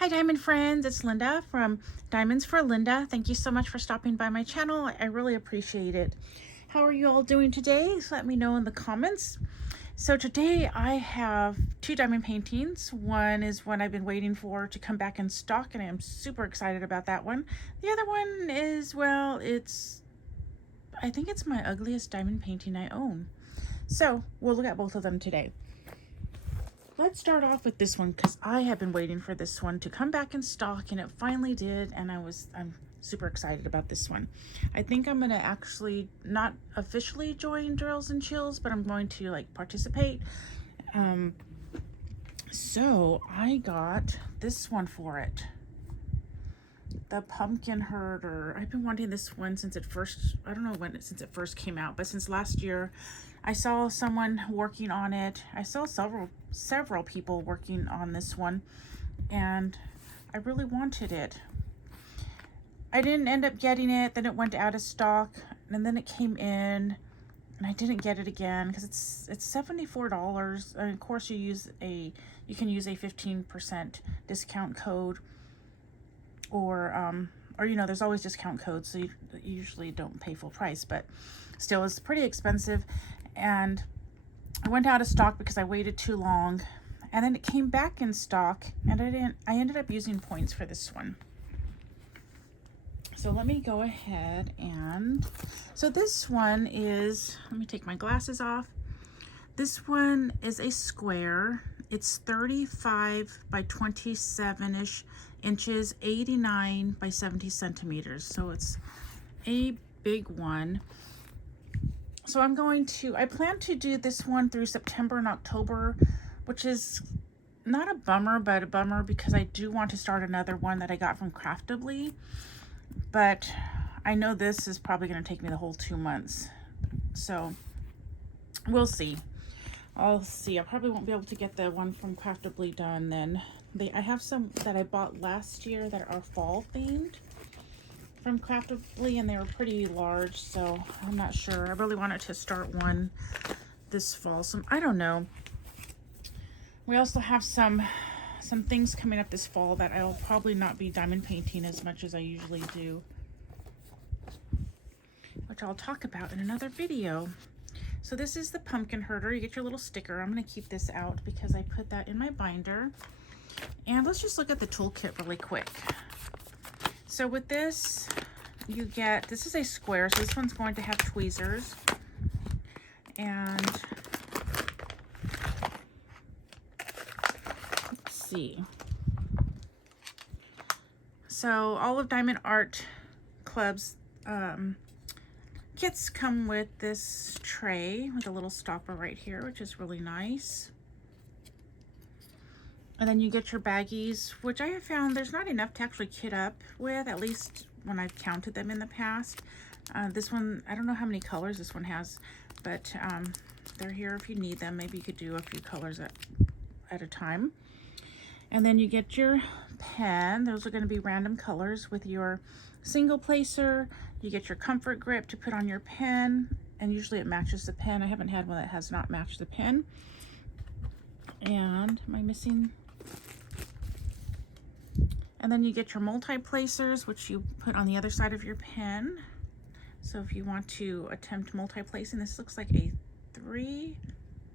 Hi Diamond friends, it's Linda from Diamonds for Linda. Thank you so much for stopping by my channel. I really appreciate it. How are you all doing today? Let me know in the comments. So today I have two diamond paintings. One is one I've been waiting for to come back in stock, and I'm super excited about that one. The other one is, well, I think it's my ugliest diamond painting I own. So we'll look at both of them today. Let's start off with this one because I have been waiting for this one to come back in stock, and it finally did, and I'm super excited about this one. I think I'm going to actually not officially join Drills and Chills, but I'm going to like participate. So I got this one for it. The Pumpkin Herder. I've been wanting this one since it first, I don't know when, since it first came out, but since last year. I saw someone working on it. I saw several people working on this one, and I really wanted it. I didn't end up getting it, then it went out of stock, and then it came in, and I didn't get it again because it's $74. And of course you can use a 15% discount code, or you know, there's always discount codes, so you usually don't pay full price, but still it's pretty expensive. And I went out of stock because I waited too long, and then it came back in stock, and I ended up using points for this one. So let me go ahead and, so this one is, let me take my glasses off. This one is a square. It's 35 by 27-ish inches, 89 by 70 centimeters. So it's a big one. So I plan to do this one through September and October, which is not a bummer, but a bummer because I do want to start another one that I got from Craftably. But I know this is probably going to take me the whole 2 months. So we'll see. I'll see. I probably won't be able to get the one from Craftably done then. I have some that I bought last year that are fall themed from Craftably, and they were pretty large, so I'm not sure. I really wanted to start one this fall, so I don't know. We also have some things coming up this fall that I'll probably not be diamond painting as much as I usually do, which I'll talk about in another video. So this is the Pumpkin Herder. You get your little sticker. I'm going to keep this out because I put that in my binder. And let's just look at the toolkit really quick. So with this, you get, this is a square, so this one's going to have tweezers. And let's see. So all of Diamond Art Club's kits come with this tray with a little stopper right here, which is really nice. And then you get your baggies, which I have found there's not enough to actually kit up with, at least when I've counted them in the past. This one, I don't know how many colors this one has, but they're here if you need them. Maybe you could do a few colors at a time. And then you get your pen. Those are going to be random colors with your single placer. You get your comfort grip to put on your pen, and usually it matches the pen. I haven't had one that has not matched the pen. And am I missing? And then you get your multi-placers, which you put on the other side of your pen. So if you want to attempt multi-placing, this looks like a 3.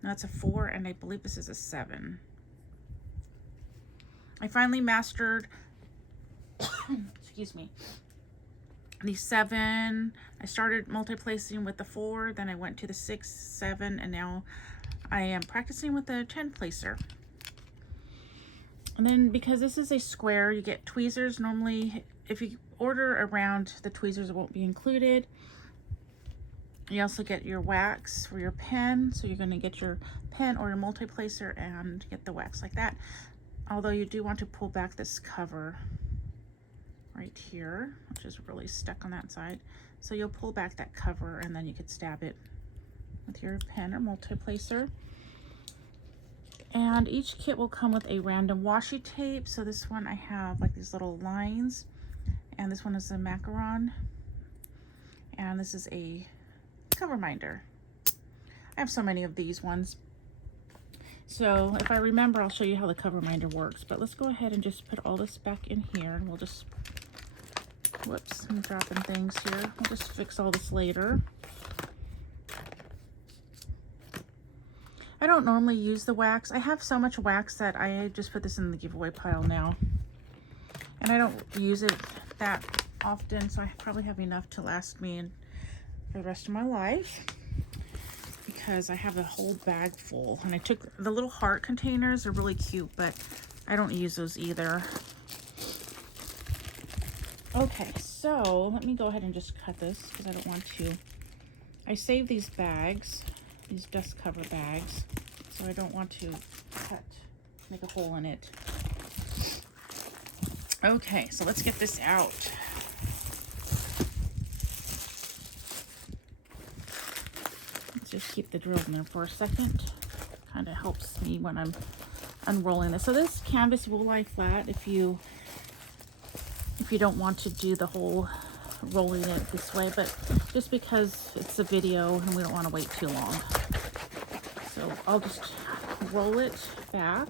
No, it's a 4, and I believe this is a 7. I finally mastered, excuse me, the 7. I started multi-placing with the 4, then I went to the 6, 7, and now I am practicing with the 10 placer. And then because this is a square, you get tweezers. Normally, if you order a round, the tweezers won't be included. You also get your wax for your pen. So you're going to get your pen or your multi-placer and get the wax like that. Although you do want to pull back this cover right here, which is really stuck on that side. So you'll pull back that cover, and then you could stab it with your pen or multi-placer. And each kit will come with a random washi tape. So this one I have like these little lines, and this one is a macaron, and this is a cover minder. I have so many of these ones. So if I remember, I'll show you how the cover minder works. But let's go ahead and just put all this back in here. And we'll just, whoops, I'm dropping things here. We'll just fix all this later. I don't normally use the wax. I have so much wax that I just put this in the giveaway pile now. And I don't use it that often, so I probably have enough to last me for the rest of my life, because I have a whole bag full. And I took the little heart containers, are really cute, but I don't use those either. Okay, so let me go ahead and just cut this because I don't want to. I saved these bags, these dust cover bags, so I don't want to make a hole in it. Okay, so let's get this out. Let's just keep the drill in there for a second. Kind of helps me when I'm unrolling this. So this canvas will lie flat if you don't want to do the whole rolling it this way, but just because it's a video and we don't want to wait too long. So I'll just roll it back.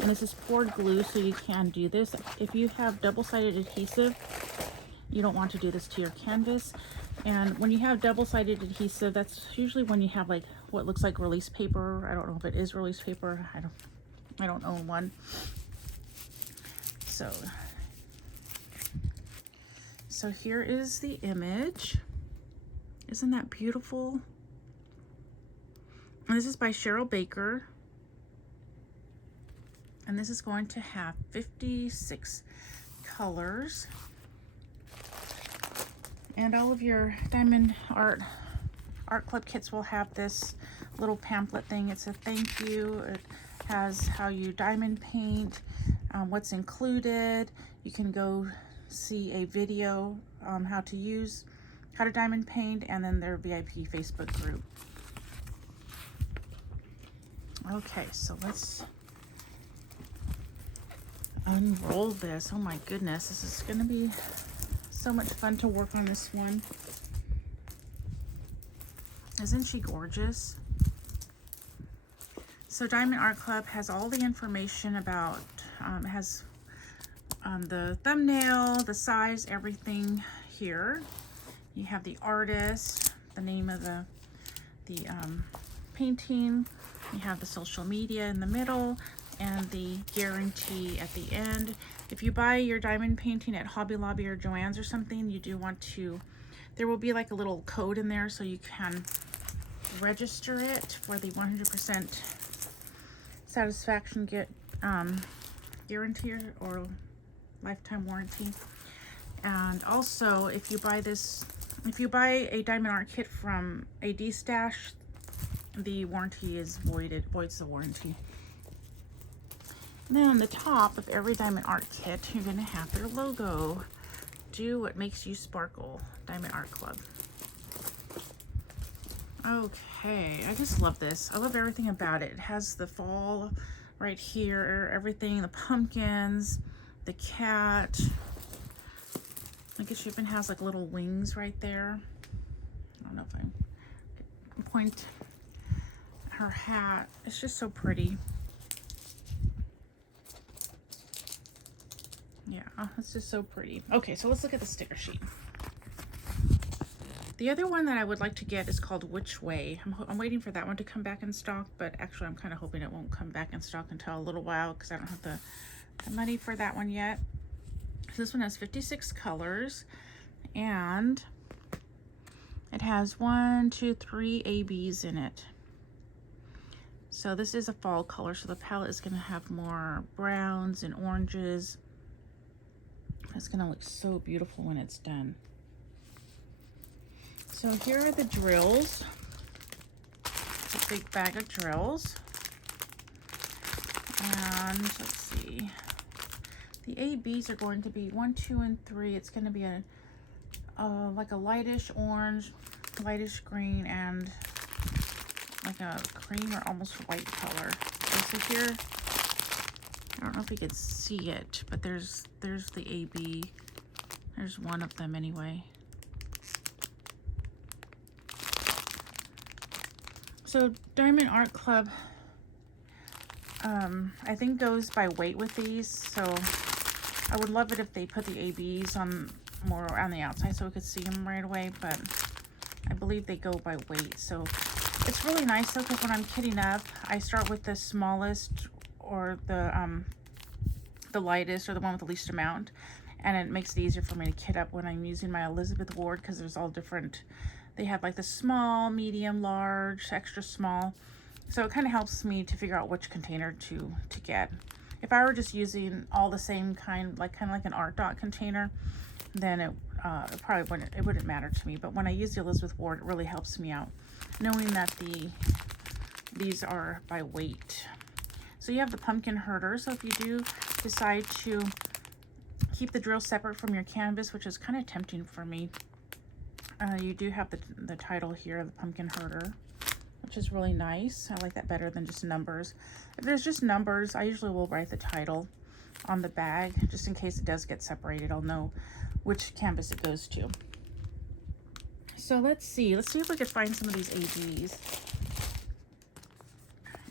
And this is poured glue, so you can do this. If you have double-sided adhesive, you don't want to do this to your canvas. And when you have double-sided adhesive, that's usually when you have like what looks like release paper. I don't know if it is release paper. I don't own one. So here is the image. Isn't that beautiful? And this is by Cheryl Baker. And this is going to have 56 colors. And all of your Diamond Art Club kits will have this little pamphlet thing. It's a thank you. It has how you diamond paint, what's included. You can go see a video on how to diamond paint, and then their VIP Facebook group. Okay, so let's unroll this. Oh my goodness, this is going to be so much fun to work on this one. Isn't she gorgeous? So Diamond Art Club has all the information about, it has the thumbnail, the size, everything here. You have the artist, the name of the painting. You have the social media in the middle, and the guarantee at the end. If you buy your diamond painting at Hobby Lobby or Joann's or something, you do want to, there will be like a little code in there so you can register it for the 100% satisfaction guarantee or lifetime warranty. And also, if you buy a Diamond Art kit from a D-Stash, the warranty is voids the warranty. And then on the top of every Diamond Art kit, you're going to have their logo. Do what makes you sparkle, Diamond Art Club. Okay, I just love this. I love everything about it. It has the fall right here, everything, the pumpkins, the cat. I guess she even has like little wings right there. I don't know if I can point her hat. It's just so pretty. Yeah, it's just so pretty. Okay, so let's look at the sticker sheet. The other one that I would like to get is called Which Way. I'm waiting for that one to come back in stock, but actually I'm kind of hoping it won't come back in stock until a little while because I don't have the money for that one yet. So this one has 56 colors, and it has 1, 2, 3 ABs in it. So this is a fall color, so the palette is going to have more browns and oranges. It's going to look so beautiful when it's done. So here are the drills. It's a big bag of drills. And let's see. The ABs are going to be 1, 2, and 3. It's going to be like a lightish orange, lightish green, and like a cream or almost white color. Okay, so here, I don't know if you could see it, but there's the AB. There's one of them anyway. So Diamond Art Club I think goes by weight with these, so I would love it if they put the ABs on more on the outside so we could see them right away, but I believe they go by weight. So it's really nice though, because when I'm kitting up, I start with the smallest or the lightest or the one with the least amount, and it makes it easier for me to kit up when I'm using my Elizabeth Ward, because there's all different, they have like the small, medium, large, extra small. So it kind of helps me to figure out which container to get. If I were just using all the same kind of like an art dot container, then it probably wouldn't matter to me. But when I use the Elizabeth Ward, it really helps me out, knowing that these are by weight. So you have the pumpkin herder. So if you do decide to keep the drill separate from your canvas, which is kind of tempting for me, you do have the title here, the pumpkin herder, which is really nice. I like that better than just numbers. If there's just numbers, I usually will write the title on the bag, just in case it does get separated. I'll know which canvas it goes to. So let's see if we can find some of these ABs.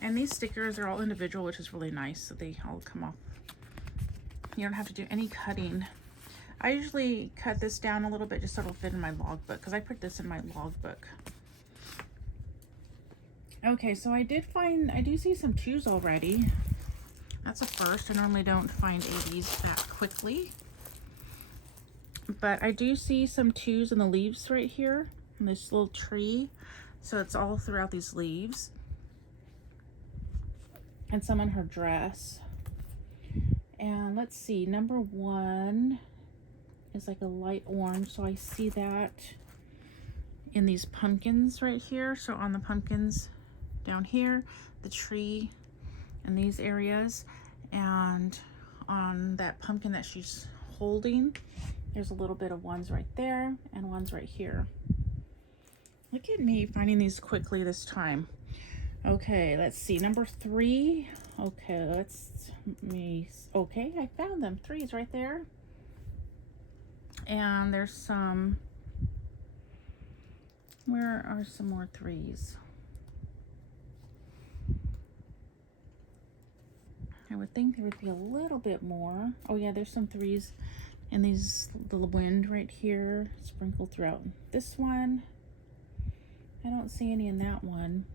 And these stickers are all individual, which is really nice, so they all come off. You don't have to do any cutting. I usually cut this down a little bit just so it'll fit in my logbook, because I put this in my logbook. Okay, so I do see some 2s already. That's a first. I normally don't find ABs that quickly. But I do see some 2s in the leaves right here, in this little tree. So it's all throughout these leaves. And some in her dress. And let's see, number 1 is like a light orange. So I see that in these pumpkins right here. So on the pumpkins down here, the tree, and these areas, and on that pumpkin that she's holding, there's a little bit of ones right there and ones right here. Look at me finding these quickly this time. Okay, let's see, number 3. Okay, okay, I found them. 3s right there. And there's some, where are some more 3s? I would think there would be a little bit more. Oh yeah, there's some 3s in these little wind right here, sprinkled throughout this one. I don't see any in that one.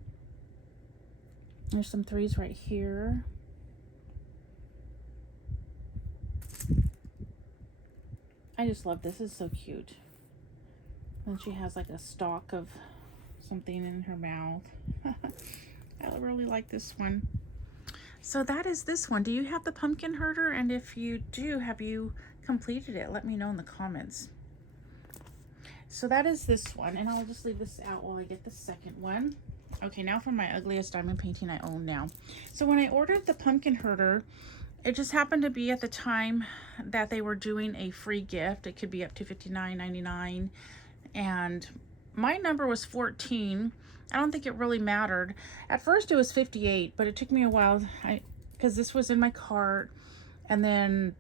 There's some 3s right here. I just love this. It's so cute. And she has like a stalk of something in her mouth. I really like this one. So that is this one. Do you have the pumpkin herder? And if you do, have you completed it? Let me know in the comments. So that is this one, and I'll just leave this out while I get the second one. Okay, now for my ugliest diamond painting I own now. So when I ordered the pumpkin herder, it just happened to be at the time that they were doing a free gift. It could be up to $59.99, and my number was 14. I don't think it really mattered. At first it was 58, but it took me a while because this was in my cart, and then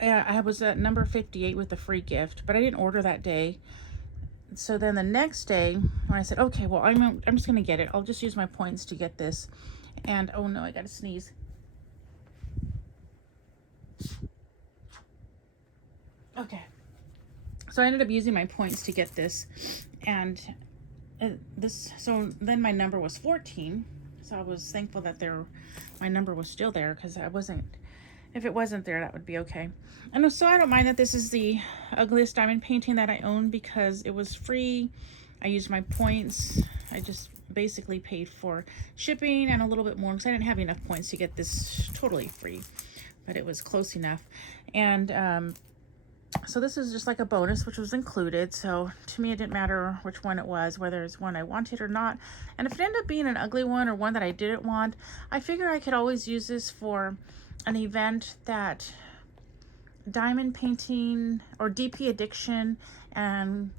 I was at number 58 with the free gift, but I didn't order that day. So then the next day when I said, okay, well, I'm just gonna get it. I'll just use my points to get this. And oh no, I gotta sneeze. Okay, so I ended up using my points to get this, and so then my number was 14. So I was thankful that my number was still there, because if it wasn't there, that would be okay. And so I don't mind that this is the ugliest diamond painting that I own, because it was free. I used my points. I just basically paid for shipping and a little bit more, because I didn't have enough points to get this totally free, but it was close enough. And so this is just like a bonus, which was included. So to me, it didn't matter which one it was, whether it's one I wanted or not. And if it ended up being an ugly one or one that I didn't want, I figure I could always use this for an event that diamond painting or DP Addiction and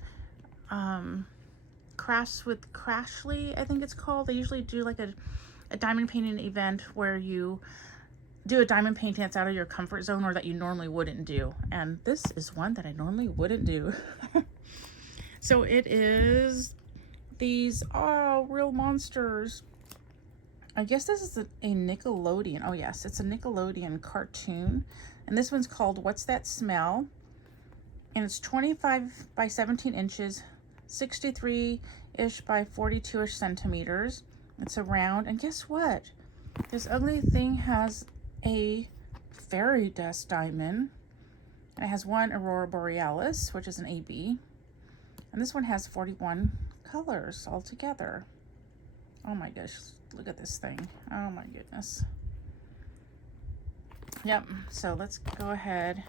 Crashly, I think it's called. They usually do like a diamond painting event where you do a diamond painting that's out of your comfort zone or that you normally wouldn't do. And this is one that I normally wouldn't do. So it is these, oh, real monsters. I guess this is a Nickelodeon. Oh yes, it's a Nickelodeon cartoon. And this one's called What's That Smell? And it's 25 by 17 inches, 63-ish by 42-ish centimeters. It's a round. And guess what? This ugly thing has a fairy dust diamond. And it has one Aurora Borealis, which is an AB. And this one has 41 colors altogether. Oh my gosh, look at this thing. Oh my goodness. Yep, so let's go ahead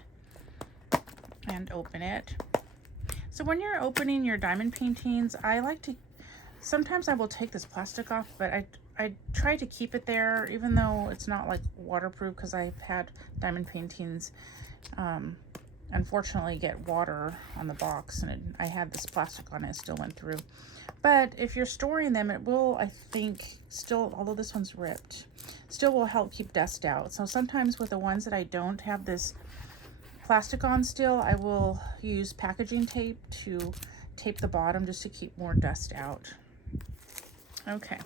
and open it. So when you're opening your diamond paintings, I like to, sometimes I will take this plastic off, but I try to keep it there, even though it's not like waterproof, because I've had diamond paintings unfortunately get water on the box, and I had this plastic on it, it still went through. But if you're storing them, it will, I think, still, although this one's ripped, still will help keep dust out. So sometimes with the ones that I don't have this plastic on still, I will use packaging tape to tape the bottom just to keep more dust out. Okay,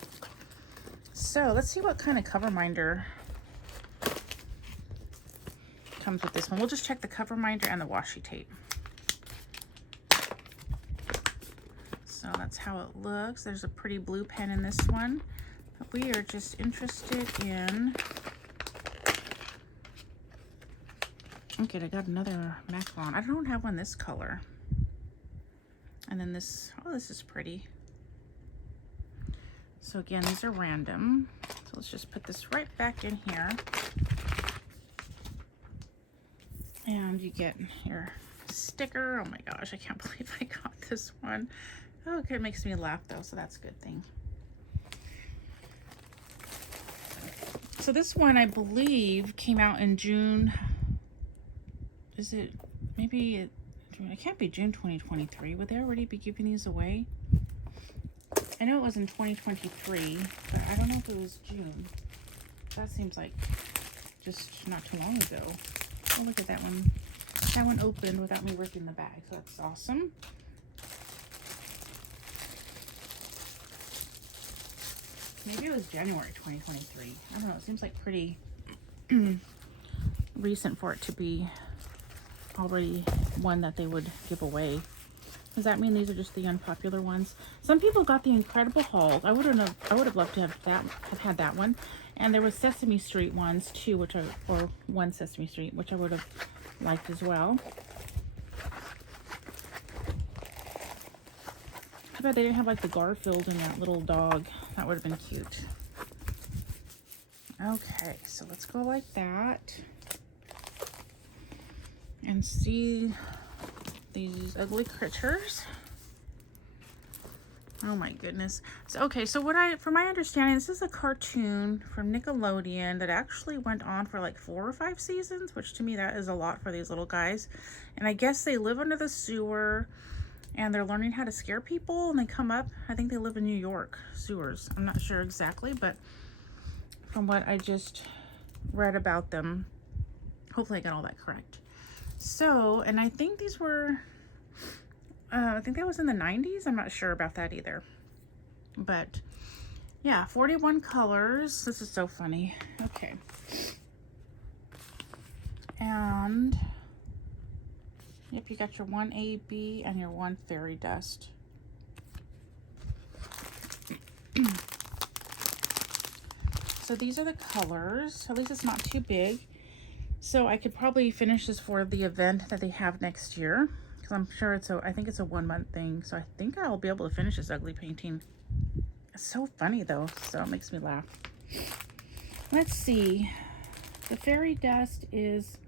so let's see what kind of cover minder comes with this one. We'll just check the cover minder and the washi tape. So that's how it looks. There's a pretty blue pen in this one. But we are just interested in... Okay, I got another Macron. I don't have one this color. And then this, oh, this is pretty. So again, these are random. So let's just put this right back in here. And you get your sticker. Oh my gosh, I can't believe I got this one. Okay, it makes me laugh though, so that's a good thing. So this one, I believe, came out in June. Is it, maybe it can't be June 2023. Would they already be giving these away? I know it was in 2023, but I don't know if it was June. That seems like just not too long ago. Oh, look at that one. That one opened without me ripping the bag, so that's awesome. Maybe it was January 2023. I don't know. It seems like pretty recent for it to be already one that they would give away. Does that mean these are just the unpopular ones? Some people got the Incredible Hulk. I would have loved to have had that one. And there was Sesame Street ones too, which are, or one Sesame Street, which I would have liked as well. Too bad they didn't have like the Garfield and that little dog. That would have been cute. Okay, so let's go like that. And see these ugly critters. Oh my goodness. So okay, so from my understanding, this is a cartoon from Nickelodeon that actually went on for like 4 or 5 seasons, which to me that is a lot for these little guys. And I guess they live under the sewer and they're learning how to scare people, and they come up, I think they live in New York sewers. I'm not sure exactly, but from what I just read about them, hopefully I got all that correct. So, and I think these were, I think that was in the 90s. I'm not sure about that either. But yeah, 41 colors. This is so funny. Okay. And yep, you got your one AB and your one fairy dust. So these are the colors. At least it's not too big. So I could probably finish this for the event that they have next year, because I'm sure I think it's a 1-month thing. So I think I'll be able to finish this ugly painting. It's so funny though, so it makes me laugh. Let's see. The fairy dust is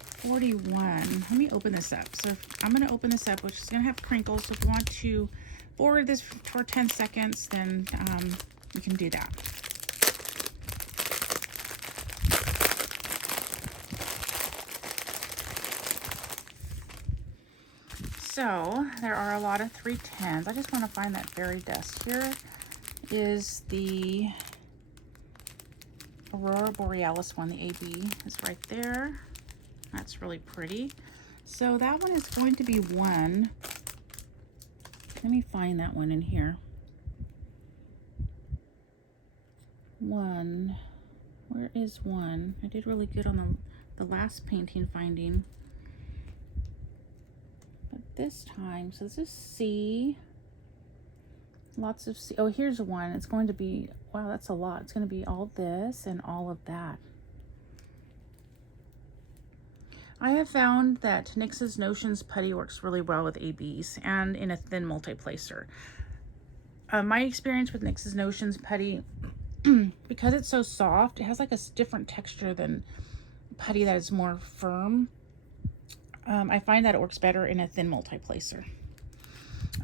41. Let me open this up. So I'm going to open this up, which is going to have crinkles. So if you want to forward this for 10 seconds, then you can do that. So there are a lot of 310s. I just want to find that fairy dust. Here is the Aurora Borealis one. The AB is right there. That's really pretty. So that one is going to be 1. Let me find that one in here. one. Where is one? I did really good on the last painting finding. But this time, so this is C. Lots of C. Oh, here's one. It's going to be, wow, that's a lot. It's going to be all this and all of that. I have found that NYX's Notions putty works really well with ABs and in a thin multi-placer. My experience with NYX's Notions putty, because it's so soft, it has like a different texture than putty that is more firm. I find that it works better in a thin multi-placer.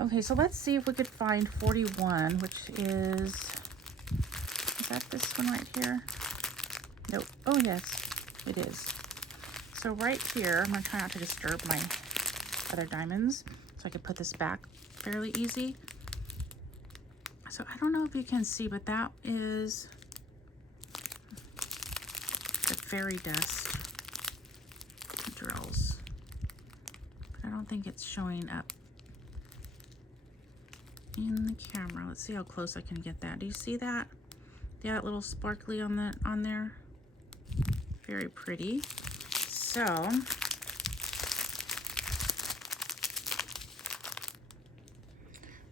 Okay, so let's see if we could find 41, which is that this one right here? Nope. Oh yes, it is. So right here, I'm going to try not to disturb my other diamonds so I can put this back fairly easy. So I don't know if you can see, but that is the fairy dust drills. But I don't think it's showing up in the camera. Let's see how close I can get that. Do you see that? Yeah, that little sparkly on there. Very pretty. So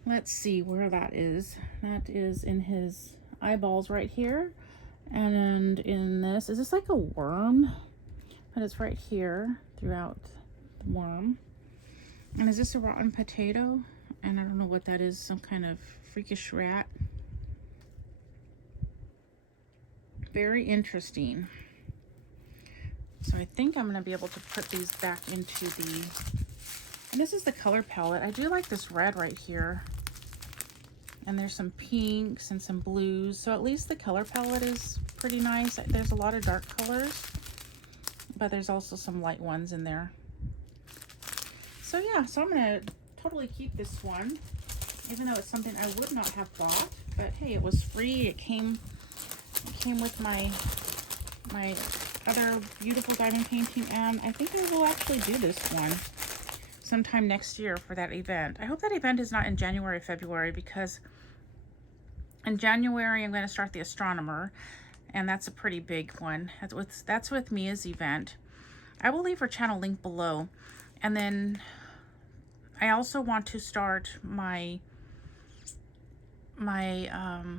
let's see where that is. That is in his eyeballs right here. And in this, is this like a worm? But it's right here throughout the worm. And is this a rotten potato? And I don't know what that is, some kind of freakish rat. Very interesting. So I think I'm going to be able to put these back into the, and this is the color palette. I do like this red right here. And there's some pinks and some blues. So at least the color palette is pretty nice. There's a lot of dark colors, but there's also some light ones in there. So yeah, so I'm going to totally keep this one, even though it's something I would not have bought. But hey, it was free. It came with my other beautiful diamond painting, and I think I will actually do this one sometime next year for that event. I hope that event is not in January, February, because in January I'm going to start the Astronomer, and that's a pretty big one. That's with Mia's event. I will leave her channel link below, and then I also want to start my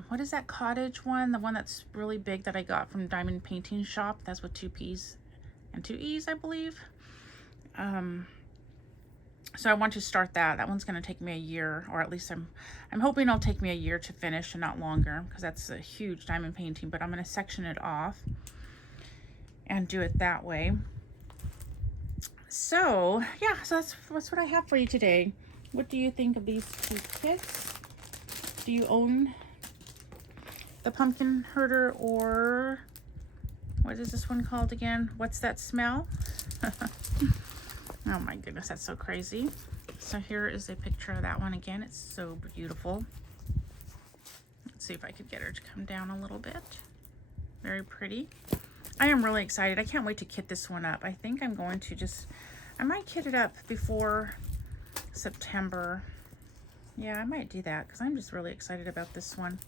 what is that cottage one? The one that's really big that I got from Diamond Painting Shop. That's with 2 P's and 2 E's, I believe. So I want to start that. That one's going to take me a year, or at least I'm hoping it'll take me a year to finish and not longer, because that's a huge diamond painting. But I'm going to section it off and do it that way. So yeah, so that's what I have for you today. What do you think of these 2 kits? Do you own the pumpkin herder, or what is this one called again? What's that smell? Oh my goodness, that's so crazy. So here is a picture of that one again. It's so beautiful. Let's see if I could get her to come down a little bit. Very pretty. I am really excited. I can't wait to kit this one up. I think I'm going to I might kit it up before September. Yeah, I might do that because I'm just really excited about this one.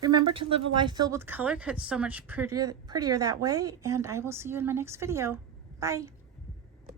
Remember to live a life filled with color, 'cause it's so much prettier that way, and I will see you in my next video. Bye.